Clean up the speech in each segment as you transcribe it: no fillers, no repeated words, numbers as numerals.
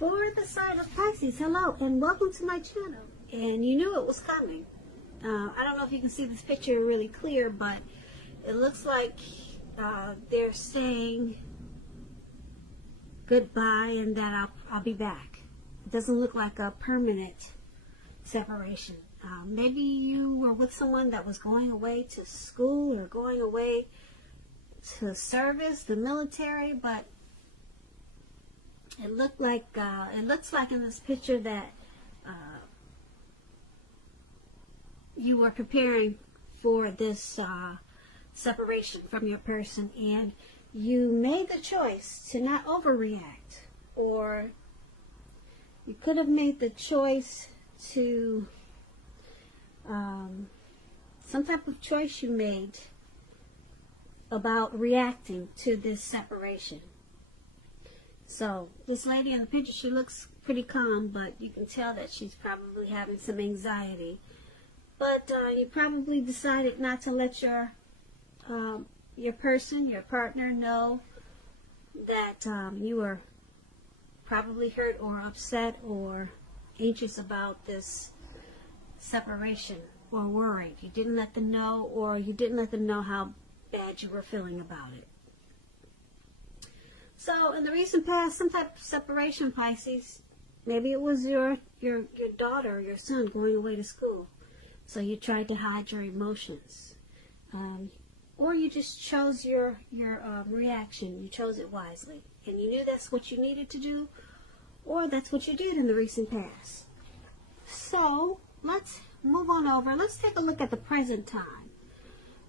For the sign of Pisces, hello and welcome to my channel. And you knew it was coming. I don't know if you can see this picture really clear, but it looks like they're saying goodbye and that I'll be back. It doesn't look like a permanent separation. Maybe you were with someone that was going away to school or going away to service, the military, but it looks like in this picture that you were preparing for this separation from your person, and you made the choice to not overreact, or you could have made the choice to some type of choice you made about reacting to this separation. So this lady in the picture, she looks pretty calm, but you can tell that she's probably having some anxiety. But you probably decided not to let your person, your partner, know that you were probably hurt or upset or anxious about this separation, or worried. You didn't let them know, or you didn't let them know how bad you were feeling about it. So in the recent past, some type of separation, Pisces, maybe it was your daughter or your son going away to school. So you tried to hide your emotions. Or you just chose your reaction. You chose it wisely. And you knew that's what you needed to do, or that's what you did in the recent past. So let's move on over. Let's take a look at the present time.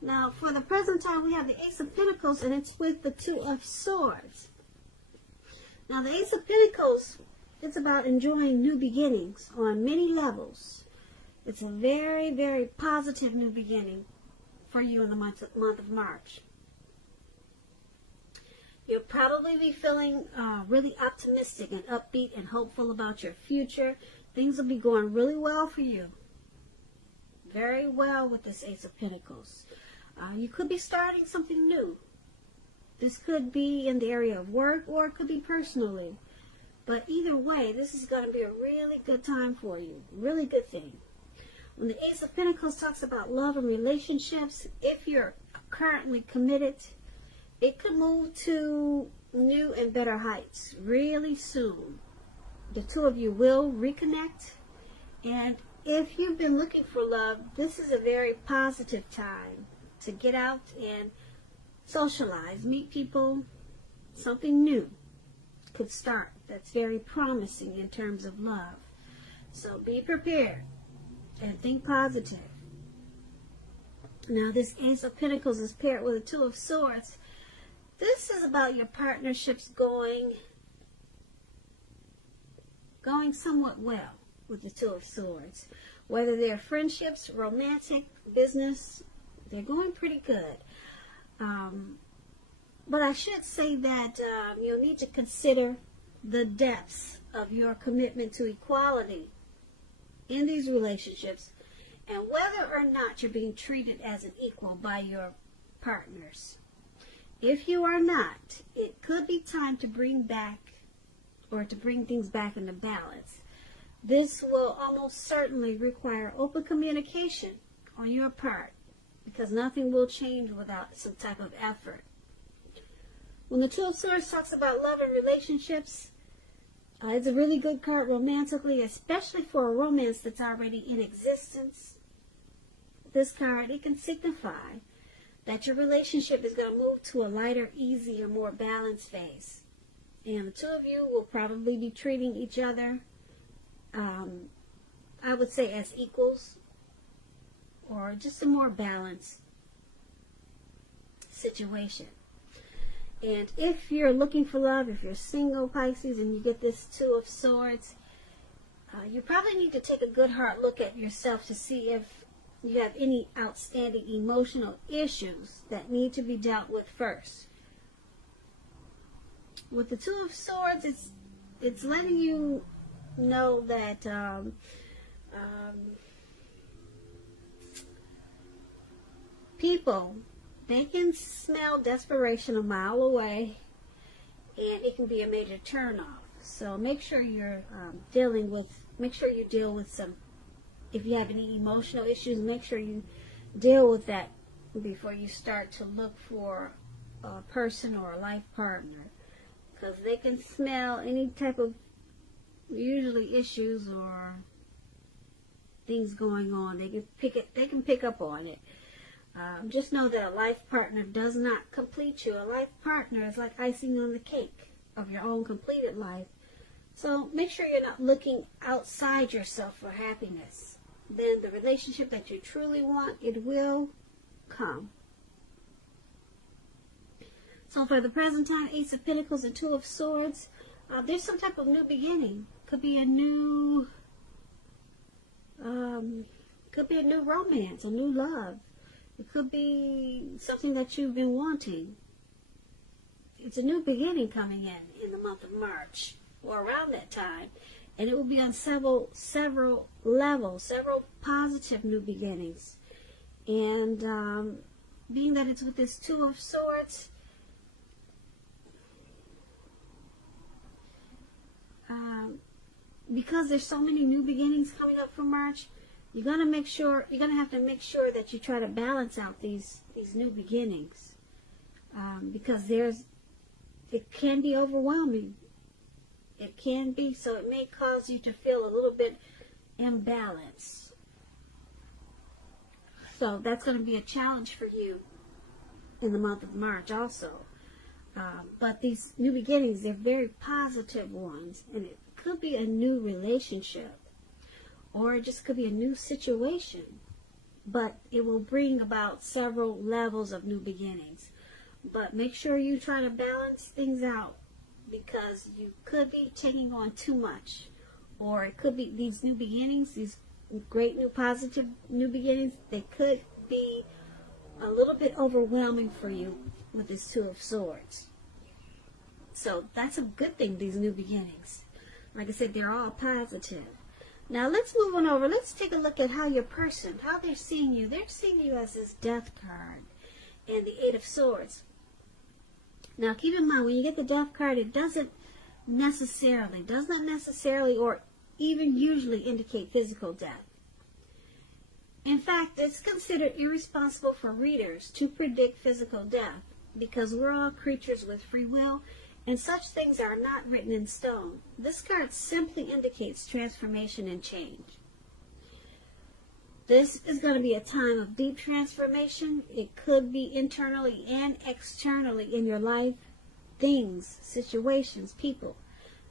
Now, for the present time, we have the Ace of Pentacles, and it's with the Two of Swords. Now, the Ace of Pentacles, it's about enjoying new beginnings on many levels. It's a very, very positive new beginning for you in the month of March. You'll probably be feeling really optimistic and upbeat and hopeful about your future. Things will be going really well for you. Very well with this Ace of Pentacles. You could be starting something new. This could be in the area of work, or it could be personally. But either way, this is going to be a really good time for you. Really good thing. When the Ace of Pentacles talks about love and relationships, if you're currently committed, it could move to new and better heights really soon. The two of you will reconnect. And if you've been looking for love, this is a very positive time to get out and socialize, meet people. Something new could start that's very promising in terms of love. So be prepared and think positive. Now, this Ace of Pentacles is paired with a Two of Swords. This is about your partnerships going somewhat well with the Two of Swords. Whether they're friendships, romantic, business, they're going pretty good. But I should say that you'll need to consider the depths of your commitment to equality in these relationships, and whether or not you're being treated as an equal by your partners. If you are not, it could be time to bring things back into balance. This will almost certainly require open communication on your part, because nothing will change without some type of effort. When the Two of Swords talks about love and relationships, it's a really good card romantically, especially for a romance that's already in existence. This card, it can signify that your relationship is going to move to a lighter, easier, more balanced phase. And the two of you will probably be treating each other, I would say, as equals, or just a more balanced situation. And if you're looking for love, if you're single, Pisces, and you get this Two of Swords, you probably need to take a good hard look at yourself to see if you have any outstanding emotional issues that need to be dealt with first. With the Two of Swords, it's letting you know that people, they can smell desperation a mile away, and it can be a major turnoff. So make sure you're make sure you deal with some, if you have any emotional issues, make sure you deal with that before you start to look for a person or a life partner. Because they can smell any type of, usually issues or things going on. They can pick up on it. Just know that a life partner does not complete you. A life partner is like icing on the cake of your own completed life. So make sure you're not looking outside yourself for happiness. Then the relationship that you truly want, it will come. So for the present time, Ace of Pentacles and Two of Swords, there's some type of new beginning. Could be a new romance, a new love. It could be something that you've been wanting. It's a new beginning coming in the month of March, or around that time. And it will be on several levels, several positive new beginnings. And being that it's with this Two of Swords, because there's so many new beginnings coming up for March, you're gonna have to make sure that you try to balance out these new beginnings, because it can be overwhelming. It can be, so it may cause you to feel a little bit imbalanced. So that's going to be a challenge for you in the month of March also. But these new beginnings, they're very positive ones, and it could be a new relationship, or it just could be a new situation, but it will bring about several levels of new beginnings. But make sure you try to balance things out, because you could be taking on too much, or it could be these new beginnings, these great new positive new beginnings, they could be a little bit overwhelming for you with this Two of Swords. So that's a good thing, these new beginnings. Like I said, they're all positive. Now let's move on over. Let's take a look at how your person, how they're seeing you. They're seeing you as this Death card and the Eight of Swords. Now keep in mind, when you get the Death card, it does not necessarily or even usually indicate physical death. In fact, it's considered irresponsible for readers to predict physical death, because we're all creatures with free will, and such things are not written in stone. This card simply indicates transformation and change. This is going to be a time of deep transformation. It could be internally and externally in your life. Things, situations, people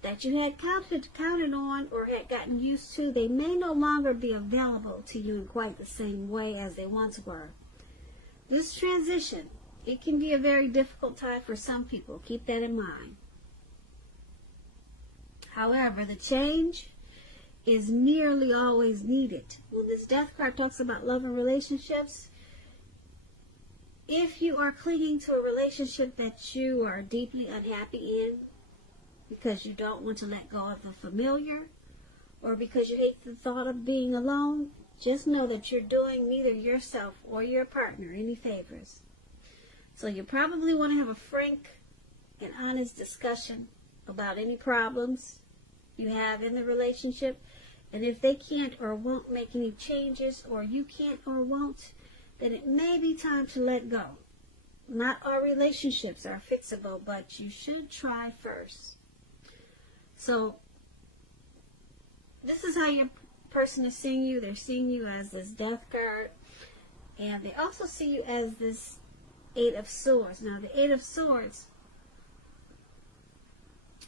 that you had counted on or had gotten used to, they may no longer be available to you in quite the same way as they once were. This transition, it can be a very difficult time for some people. Keep that in mind. However, the change is nearly always needed. When this Death card talks about love and relationships, if you are clinging to a relationship that you are deeply unhappy in because you don't want to let go of the familiar, or because you hate the thought of being alone, just know that you're doing neither yourself or your partner any favors. So you probably want to have a frank and honest discussion about any problems you have in the relationship. And if they can't or won't make any changes, or you can't or won't, then it may be time to let go. Not all relationships are fixable, but you should try first. So this is how your person is seeing you. They're seeing you as this Death card, and they also see you as this Eight of Swords. Now the Eight of Swords,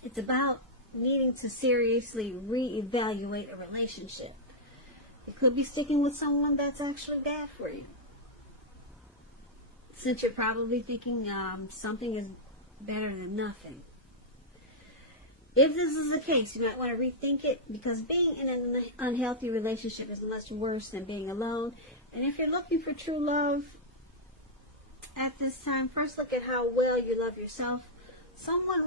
it's about needing to seriously reevaluate a relationship. It could be sticking with someone that's actually bad for you, since you're probably thinking something is better than nothing. If this is the case, you might want to rethink it, because being in an unhealthy relationship is much worse than being alone. And if you're looking for true love at this time, first look at how well you love yourself. Someone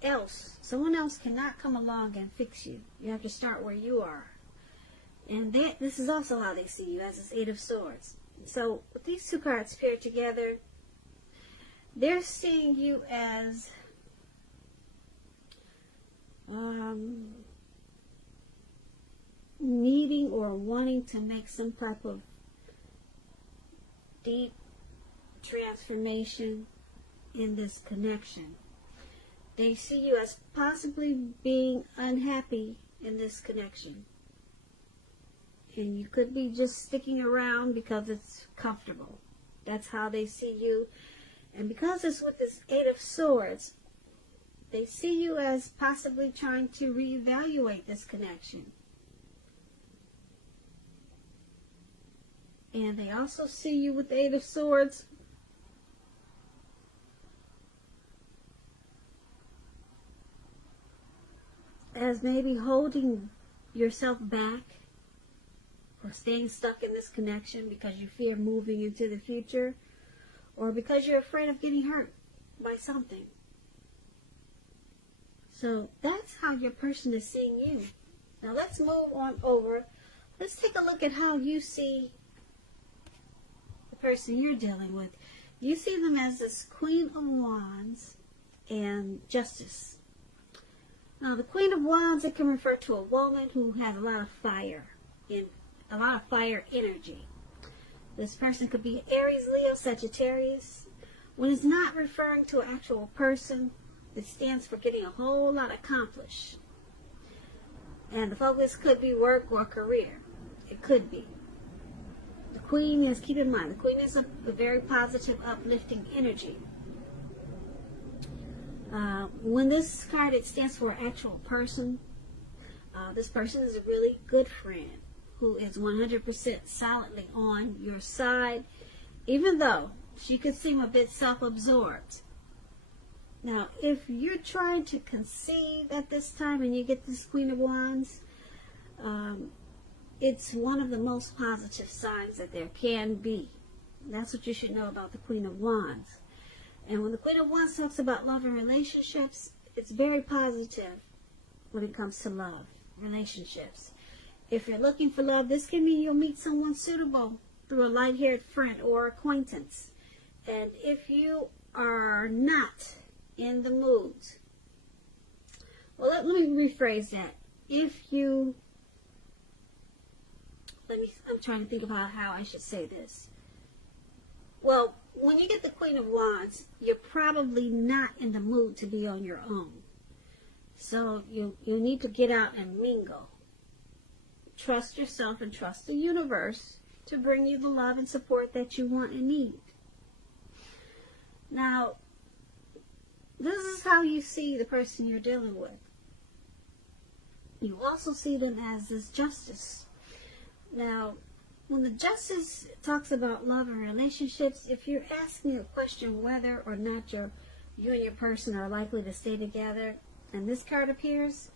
else cannot come along and fix you. You have to start where you are. And this is also how they see you, as this Eight of Swords. So with these two cards paired together, they're seeing you as needing or wanting to make some type of deep transformation in this connection. They see you as possibly being unhappy in this connection. And you could be just sticking around because it's comfortable. That's how they see you. And because it's with this Eight of Swords, they see you as possibly trying to reevaluate this connection. And they also see you with the Eight of Swords as maybe holding yourself back or staying stuck in this connection because you fear moving into the future, or because you're afraid of getting hurt by something. So that's how your person is seeing you. Now let's move on over. Let's take a look at how you see the person you're dealing with. You see them as this Queen of Wands and Justice. Now the Queen of Wands, it can refer to a woman who has a lot of fire energy. This person could be Aries, Leo, Sagittarius. When it's not referring to an actual person, it stands for getting a whole lot accomplished. And the focus could be work or career. It could be. The Queen is, keep in mind, the Queen is a very positive, uplifting energy. When this card, it stands for an actual person. This person is a really good friend who is 100% solidly on your side, even though she could seem a bit self-absorbed. Now, if you're trying to conceive at this time and you get this Queen of Wands, it's one of the most positive signs that there can be. That's what you should know about the Queen of Wands. And when the Queen of Wands talks about love and relationships, it's very positive when it comes to love, relationships. If you're looking for love, this can mean you'll meet someone suitable through a light-haired friend or acquaintance. And if you are not in the mood, well, let me rephrase that. I'm trying to think about how I should say this. Well, when you get the Queen of Wands, you're probably not in the mood to be on your own. So you need to get out and mingle. Trust yourself and trust the universe to bring you the love and support that you want and need. Now, this is how you see the person you're dealing with. You also see them as this Justice. Now, when the Justice talks about love and relationships, if you're asking a question whether or not you and your person are likely to stay together, and this card appears,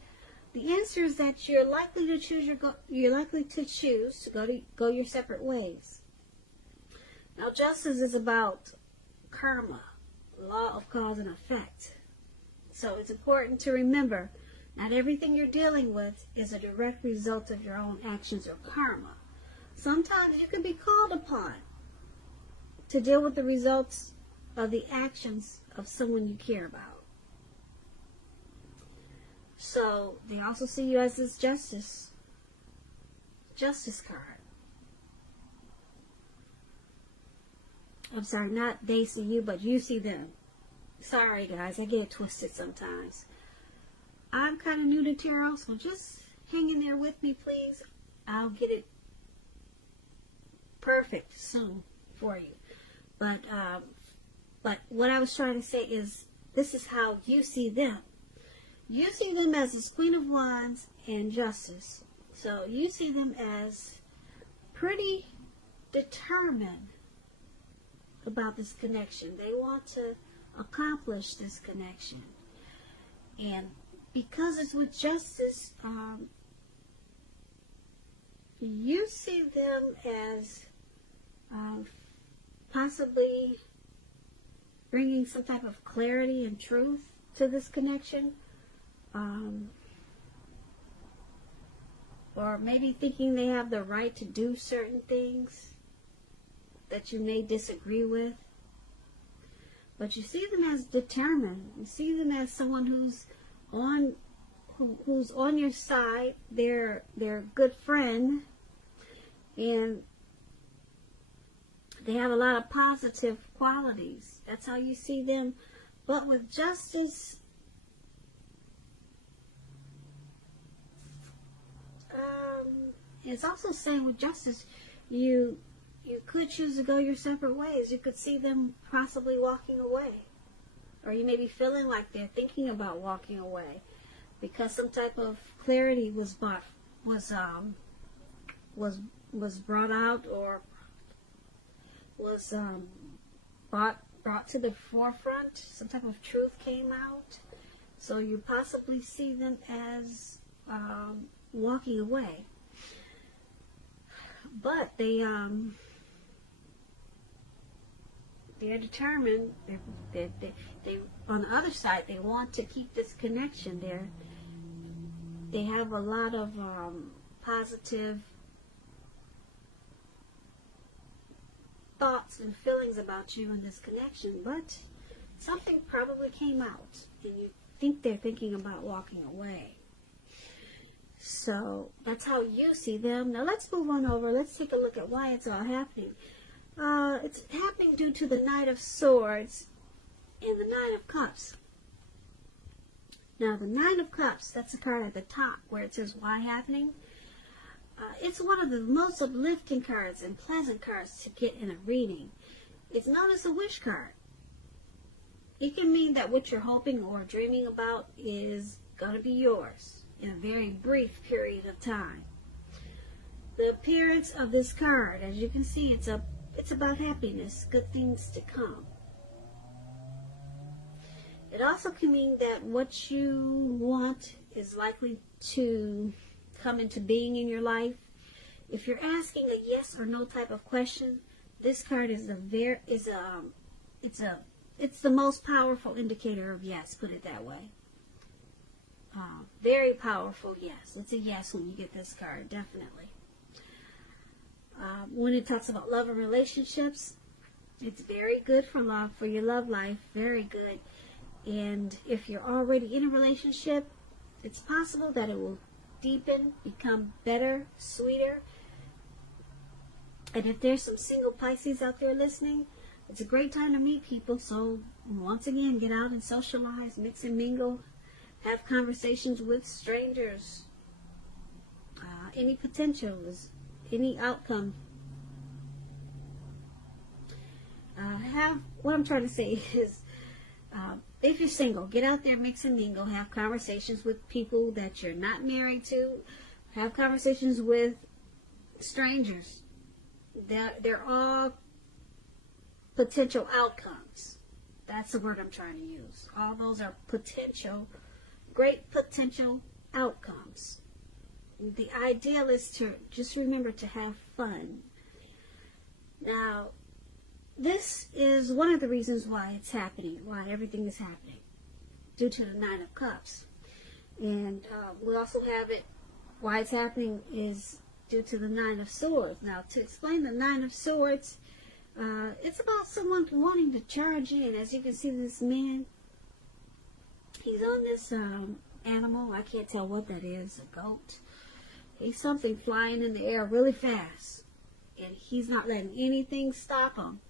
the answer is that you're likely to choose to go your separate ways. Now, Justice is about karma, law of cause and effect. So it's important to remember, not everything you're dealing with is a direct result of your own actions or karma. Sometimes you can be called upon to deal with the results of the actions of someone you care about. So they also see you as this Justice card. I'm sorry, not they see you, but you see them. Sorry guys, I get it twisted sometimes. I'm kind of new to tarot, so just hang in there with me, please. I'll get it perfect soon for you. But what I was trying to say is, this is how you see them. You see them as this Queen of Wands and Justice. So you see them as pretty determined about this connection. They want to accomplish this connection. And because it's with Justice, you see them as possibly bringing some type of clarity and truth to this connection. Or maybe thinking they have the right to do certain things that you may disagree with. But you see them as determined. You see them as someone who who's on your side. They're a good friend, and they have a lot of positive qualities. That's how you see them. But with justice, it's also saying with justice, you could choose to go your separate ways. You could see them possibly walking away. Or you may be feeling like they're thinking about walking away because some type of clarity was brought out, or was brought to the forefront. Some type of truth came out. So you possibly see them as walking away. But they're determined. They on the other side, they want to keep this connection. They have a lot of positive thoughts and feelings about you in this connection, but something probably came out, and you think they're thinking about walking away. So that's how you see them. Now let's move on over. Let's take a look at why it's all happening. It's happening due to the Knight of Swords and the Nine of Cups. Now the Nine of Cups, that's the card at the top where it says why happening. It's one of the most uplifting cards and pleasant cards to get in a reading. It's known as a wish card. It can mean that what you're hoping or dreaming about is going to be yours in a very brief period of time. The appearance of this card, as you can see, it's about happiness, good things to come. It also can mean that what you want is likely to come into being in your life. If you're asking a yes or no type of question, this card is it's the most powerful indicator of yes, put it that way. Very powerful yes. It's a yes when you get this card, definitely. When it talks about love and relationships, it's very good for love, for your love life, very good. And if you're already in a relationship, it's possible that it will deepen, become better, sweeter. And if there's some single Pisces out there listening, it's a great time to meet people. So once again, get out and socialize, mix and mingle, have conversations with strangers. Any potential is any outcome. What I'm trying to say is, if you're single, get out there, mix and mingle, have conversations with people that you're not married to, have conversations with strangers. They're all potential outcomes. That's the word I'm trying to use. All those are potential, great potential outcomes. The ideal is to just remember to have fun. Now, this is one of the reasons why it's happening, why everything is happening, due to the Nine of Cups. And we also have it, why it's happening is due to the Nine of Swords. Now, to explain the Nine of Swords, it's about someone wanting to charge in. As you can see, this man, he's on this animal. I can't tell what that is, a goat. He's something flying in the air really fast. And he's not letting anything stop him.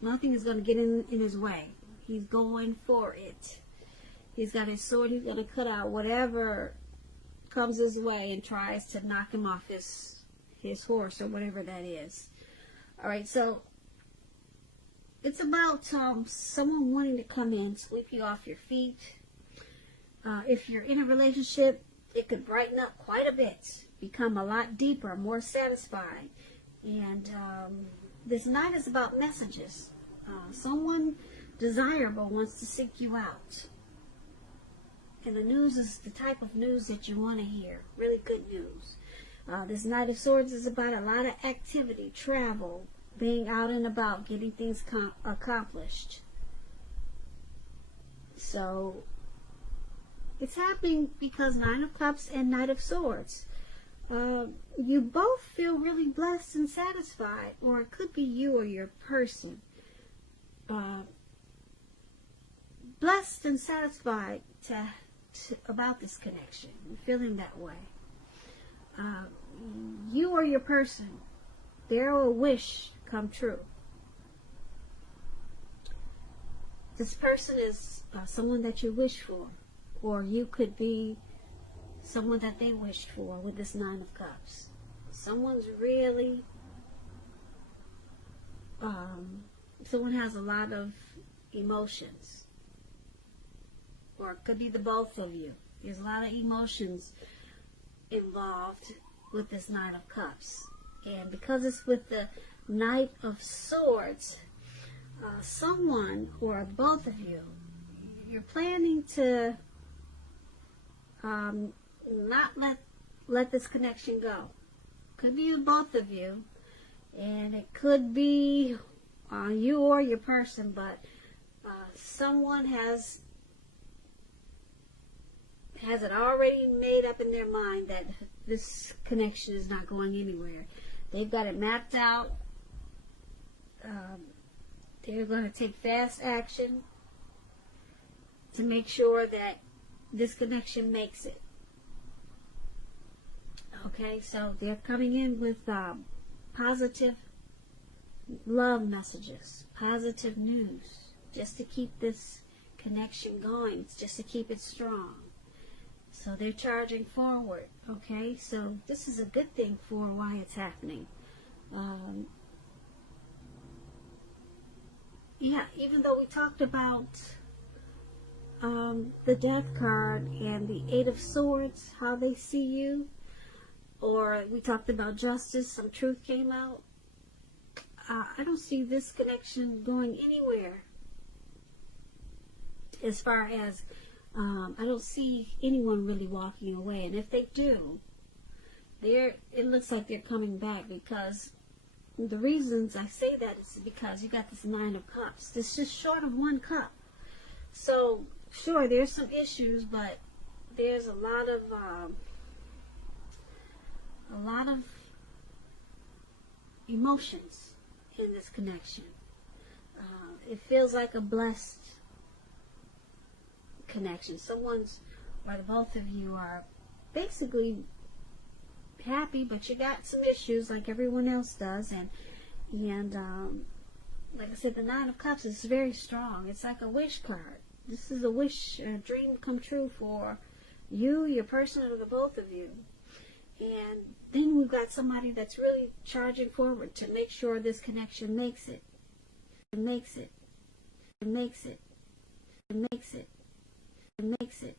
Nothing is going to get in his way. He's going for it. He's got his sword. He's going to cut out whatever comes his way and tries to knock him off his horse or whatever that is. All right, so it's about someone wanting to come in, sweep you off your feet. If you're in a relationship, it could brighten up quite a bit, become a lot deeper, more satisfying. And this night is about messages. Someone desirable wants to seek you out. And the news is the type of news that you want to hear. Really good news. This Knight of Swords is about a lot of activity, travel, being out and about, getting things accomplished. So, it's happening because Nine of Cups and Knight of Swords. You both feel really blessed and satisfied, or it could be you or your person. Blessed and satisfied to about this connection. I'm feeling that way. You or your person, their wish come true. This person is someone that you wish for, or you could be someone that they wished for with this Nine of Cups. Someone's really, someone has a lot of emotions, or it could be the both of you. There's a lot of emotions involved with this Nine of Cups. And because it's with the Knight of Swords, someone or both of you, you're planning to not let this connection go. Could be both of you, and it could be you or your person, but someone has it already made up in their mind that this connection is not going anywhere. They've got it mapped out. They're going to take fast action to make sure that this connection makes it. Okay, so they're coming in with positive love messages, positive news, just to keep this connection going, just to keep it strong. So they're charging forward, okay? So this is a good thing for why it's happening. Yeah, even though we talked about the Death card and the Eight of Swords, how they see you, or we talked about justice, some truth came out, I don't see this connection going anywhere. As far as, I don't see anyone really walking away. And if they do, it looks like they're coming back, because the reasons I say that is because you got this Nine of Cups. This is short of one cup. So, sure, there's some issues, but there's a lot of emotions in this connection. It feels like a blessed connection. Someone's, or both of you are basically happy, but you got some issues like everyone else does, and like I said, the Nine of Cups is very strong. It's like a wish card. This is a wish, a dream come true for you, your person, or the both of you. And then we've got somebody that's really charging forward to make sure this connection makes it. It makes it. It makes it. It makes it. It makes it.